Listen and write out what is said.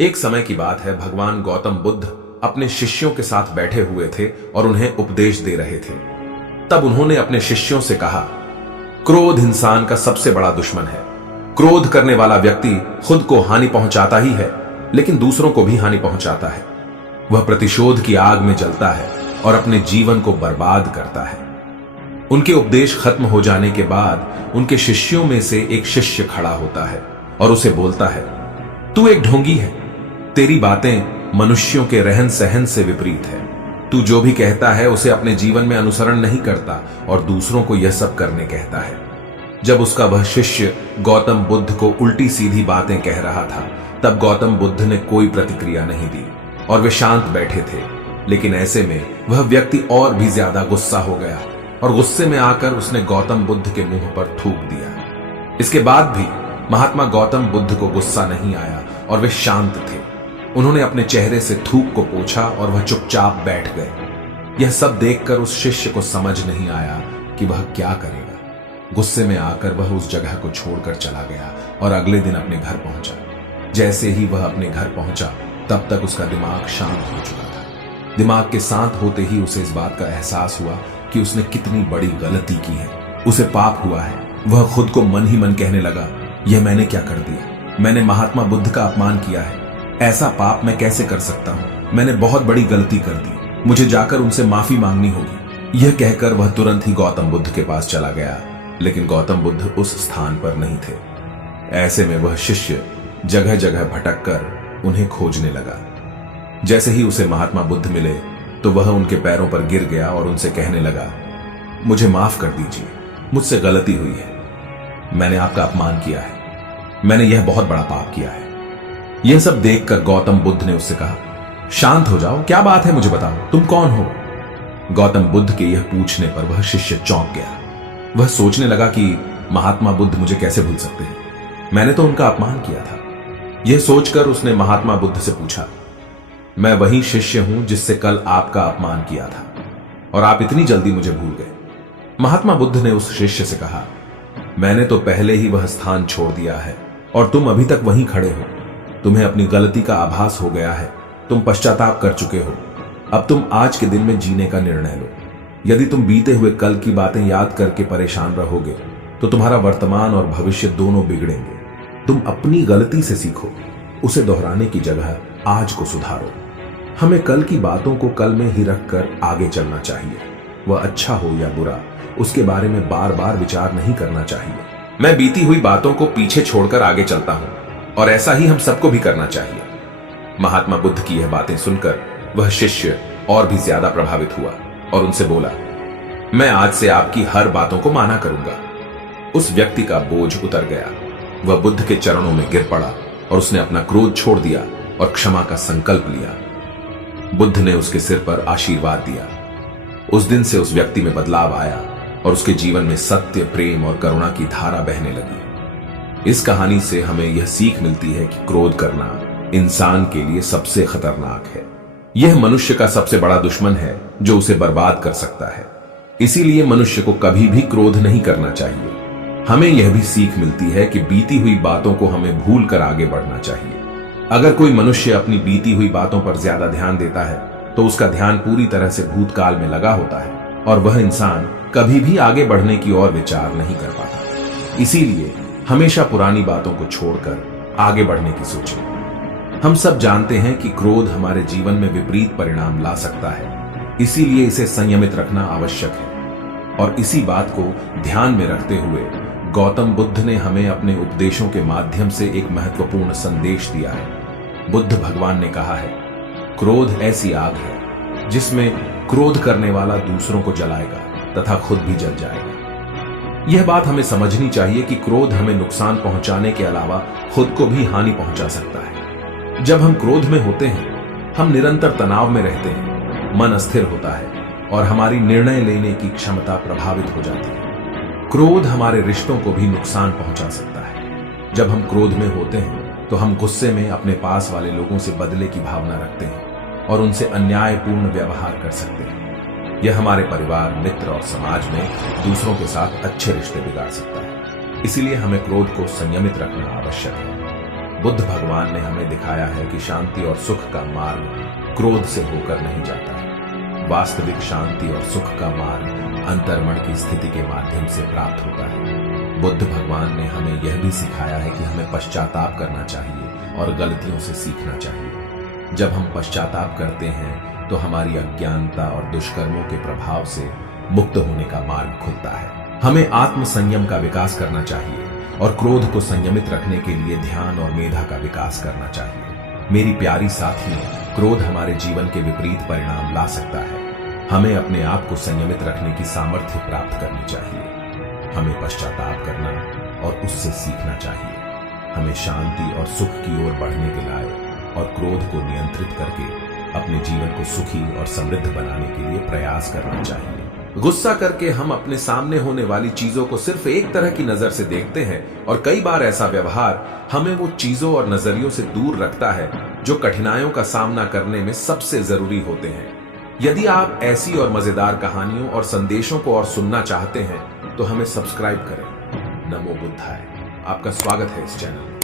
एक समय की बात है, भगवान गौतम बुद्ध अपने शिष्यों के साथ बैठे हुए थे और उन्हें उपदेश दे रहे थे। तब उन्होंने अपने शिष्यों से कहा, क्रोध इंसान का सबसे बड़ा दुश्मन है। क्रोध करने वाला व्यक्ति खुद को हानि पहुंचाता ही है, लेकिन दूसरों को भी हानि पहुंचाता है। वह प्रतिशोध की आग में जलता है और अपने जीवन को बर्बाद करता है। उनके उपदेश खत्म हो जाने के बाद उनके शिष्यों में से एक शिष्य खड़ा होता है और उसे बोलता है, तू एक ढोंगी है। तेरी बातें मनुष्यों के रहन सहन से विपरीत है। तू जो भी कहता है उसे अपने जीवन में अनुसरण नहीं करता और दूसरों को यह सब करने कहता है। जब उसका वह शिष्य गौतम बुद्ध को उल्टी सीधी बातें कह रहा था, तब गौतम बुद्ध ने कोई प्रतिक्रिया नहीं दी और वे शांत बैठे थे। लेकिन ऐसे में वह व्यक्ति और भी ज्यादा गुस्सा हो गया और गुस्से में आकर उसने गौतम बुद्ध के मुंह पर थूक दिया। इसके बाद भी महात्मा गौतम बुद्ध को गुस्सा नहीं आया और वे शांत थे। उन्होंने अपने चेहरे से थूक को पोंछा और वह चुपचाप बैठ गए। यह सब देखकर उस शिष्य को समझ नहीं आया कि वह क्या करेगा। गुस्से में आकर वह उस जगह को छोड़कर चला गया और अगले दिन अपने घर पहुंचा। जैसे ही वह अपने घर पहुंचा, तब तक उसका दिमाग शांत हो चुका था। दिमाग के शांत होते ही उसे इस बात का एहसास हुआ कि उसने कितनी बड़ी गलती की है। उसे पाप हुआ है। वह खुद को मन ही मन कहने लगा, यह मैंने क्या कर दिया? मैंने महात्मा बुद्ध का अपमान किया है। ऐसा पाप मैं कैसे कर सकता हूं? मैंने बहुत बड़ी गलती कर दी। मुझे जाकर उनसे माफी मांगनी होगी। यह कहकर वह तुरंत ही गौतम बुद्ध के पास चला गया, लेकिन गौतम बुद्ध उस स्थान पर नहीं थे। ऐसे में वह शिष्य जगह जगह भटक कर उन्हें खोजने लगा। जैसे ही उसे महात्मा बुद्ध मिले तो वह उनके पैरों पर गिर गया और उनसे कहने लगा, मुझे माफ कर दीजिए, मुझसे गलती हुई है। मैंने आपका अपमान किया है। मैंने यह बहुत बड़ा पाप किया है। यह सब देखकर गौतम बुद्ध ने उससे कहा, शांत हो जाओ, क्या बात है, मुझे बताओ, तुम कौन हो? गौतम बुद्ध के यह पूछने पर वह शिष्य चौंक गया। वह सोचने लगा कि महात्मा बुद्ध मुझे कैसे भूल सकते हैं? मैंने तो उनका अपमान किया था। यह सोचकर उसने महात्मा बुद्ध से पूछा, मैं वही शिष्य हूं जिससे कल आपका अपमान किया था और आप इतनी जल्दी मुझे भूल गए। महात्मा बुद्ध ने उस शिष्य से कहा, मैंने तो पहले ही वह स्थान छोड़ दिया है और तुम अभी तक वहीं खड़े हो। तुम्हें अपनी गलती का आभास हो गया है। तुम पश्चाताप कर चुके हो। अब तुम आज के दिन में जीने का निर्णय लो। यदि तुम बीते हुए कल की बातें याद करके परेशान रहोगे तो तुम्हारा वर्तमान और भविष्य दोनों बिगड़ेंगे। तुम अपनी गलती से सीखो, उसे दोहराने की जगह आज को सुधारो। हमें कल की बातों को कल में ही रखकर आगे चलना चाहिए। वह अच्छा हो या बुरा, उसके बारे में बार बार विचार नहीं करना चाहिए। मैं बीती हुई बातों को पीछे छोड़कर आगे चलता हूं और ऐसा ही हम सबको भी करना चाहिए। महात्मा बुद्ध की यह बातें सुनकर वह शिष्य और भी ज्यादा प्रभावित हुआ और उनसे बोला, मैं आज से आपकी हर बातों को माना करूंगा। उस व्यक्ति का बोझ उतर गया। वह बुद्ध के चरणों में गिर पड़ा और उसने अपना क्रोध छोड़ दिया और क्षमा का संकल्प लिया। बुद्ध ने उसके सिर पर आशीर्वाद दिया। उस दिन से उस व्यक्ति में बदलाव आया और उसके जीवन में सत्य, प्रेम और करुणा की धारा बहने लगी। इस कहानी से हमें यह सीख मिलती है कि क्रोध करना इंसान के लिए सबसे खतरनाक है। यह मनुष्य का सबसे बड़ा दुश्मन है जो उसे बर्बाद कर सकता है। इसीलिए मनुष्य को कभी भी क्रोध नहीं करना चाहिए। हमें यह भी सीख मिलती है कि बीती हुई बातों को हमें भूल कर आगे बढ़ना चाहिए। अगर कोई मनुष्य अपनी बीती हुई बातों पर ज्यादा ध्यान देता है तो उसका ध्यान पूरी तरह से भूतकाल में लगा होता है और वह इंसान कभी भी आगे बढ़ने की ओर विचार नहीं कर पाता। इसीलिए हमेशा पुरानी बातों को छोड़कर आगे बढ़ने की सोचें। हम सब जानते हैं कि क्रोध हमारे जीवन में विपरीत परिणाम ला सकता है, इसीलिए इसे संयमित रखना आवश्यक है। और इसी बात को ध्यान में रखते हुए गौतम बुद्ध ने हमें अपने उपदेशों के माध्यम से एक महत्वपूर्ण संदेश दिया है। बुद्ध भगवान ने कहा है, क्रोध ऐसी आग है जिसमें क्रोध करने वाला दूसरों को जलाएगा तथा खुद भी जल जाएगा। यह बात हमें समझनी चाहिए कि क्रोध हमें नुकसान पहुंचाने के अलावा खुद को भी हानि पहुंचा सकता है। जब हम क्रोध में होते हैं, हम निरंतर तनाव में रहते हैं, मन अस्थिर होता है और हमारी निर्णय लेने की क्षमता प्रभावित हो जाती है। क्रोध हमारे रिश्तों को भी नुकसान पहुंचा सकता है। जब हम क्रोध में होते हैं तो हम गुस्से में अपने पास वाले लोगों से बदले की भावना रखते हैं और उनसे अन्यायपूर्ण व्यवहार कर सकते हैं। यह हमारे परिवार, मित्र और समाज में दूसरों के साथ अच्छे रिश्ते बिगाड़ सकता है। इसीलिए हमें क्रोध को संयमित रखना आवश्यक है। बुद्ध भगवान ने हमें दिखाया है कि शांति और सुख का मार्ग क्रोध से होकर नहीं जाता है। वास्तविक शांति और सुख का मार्ग अंतर्मन की स्थिति के माध्यम से प्राप्त होता है। बुद्ध भगवान ने हमें यह भी सिखाया है कि हमें पश्चाताप करना चाहिए और गलतियों से सीखना चाहिए। जब हम पश्चाताप करते हैं तो हमारी अज्ञानता और दुष्कर्मों के प्रभाव से मुक्त होने का मार्ग खुलता है। हमें आत्म संयम का विकास करना चाहिए और क्रोध को संयमित रखने के लिए ध्यान और मेधा का विकास करना चाहिए। मेरी प्यारी साथियों, क्रोध हमारे जीवन के विपरीत परिणाम ला सकता है। हमें अपने आप को संयमित रखने की सामर्थ्य प्राप्त करनी चाहिए। हमें पश्चाताप करना और उससे सीखना चाहिए। हमें शांति और सुख की ओर बढ़ने के लिए और क्रोध को नियंत्रित करके अपने जीवन को सुखी और समृद्ध बनाने के लिए प्रयास करना चाहिए। गुस्सा करके हम अपने सामने होने वाली चीजों को सिर्फ एक तरह की नजर से देखते हैं और कई बार ऐसा व्यवहार हमें वो चीजों और नजरियों से दूर रखता है जो कठिनाइयों का सामना करने में सबसे जरूरी होते हैं। यदि आप ऐसी और मजेदार कहानियों और संदेशों को और सुनना चाहते हैं तो हमें सब्सक्राइब करें। नमो बुद्धाय। आपका स्वागत है इस चैनल में।